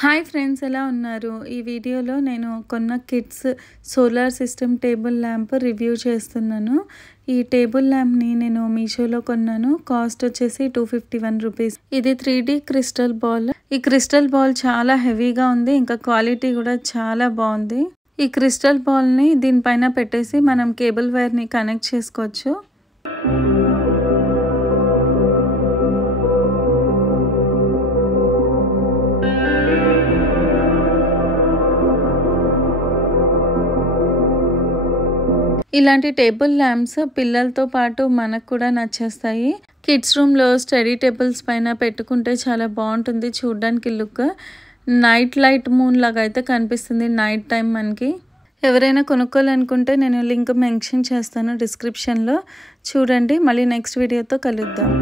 Hi friends, ఎలా ఉన్నారు? ఈ వీడియోలో నేను కొన్న kids solar system table lamp review చేస్తున్నాను. ఈ టేబుల్ ల్యాంప్ని నేను మీషోలో కొన్నాను. కాస్ట్ వచ్చేసి 251 రూపీస్. ఇది 3D క్రిస్టల్ బాల్. ఈ క్రిస్టల్ బాల్ చాలా హెవీగా ఉంది, ఇంకా క్వాలిటీ కూడా చాలా బాగుంది. ఈ క్రిస్టల్ బాల్ని దీనిపైన పెట్టేసి మనం కేబుల్ వైర్ని కనెక్ట్ చేసుకోవచ్చు. ఇలాంటి టేబుల్ ల్యాంప్స్ పిల్లలతో పాటు మనకు కూడా నచ్చేస్తాయి. కిడ్స్ రూమ్లో స్టడీ టేబుల్స్ పైన పెట్టుకుంటే చాలా బాగుంటుంది చూడడానికి లుక్. నైట్ లైట్ మూన్ లాగా అయితే కనిపిస్తుంది నైట్ టైం మనకి. ఎవరైనా కొనుక్కోవాలనుకుంటే నేను లింక్ మెన్షన్ చేస్తాను డిస్క్రిప్షన్లో. చూడండి. మళ్ళీ నెక్స్ట్ వీడియోతో కలుద్దాం.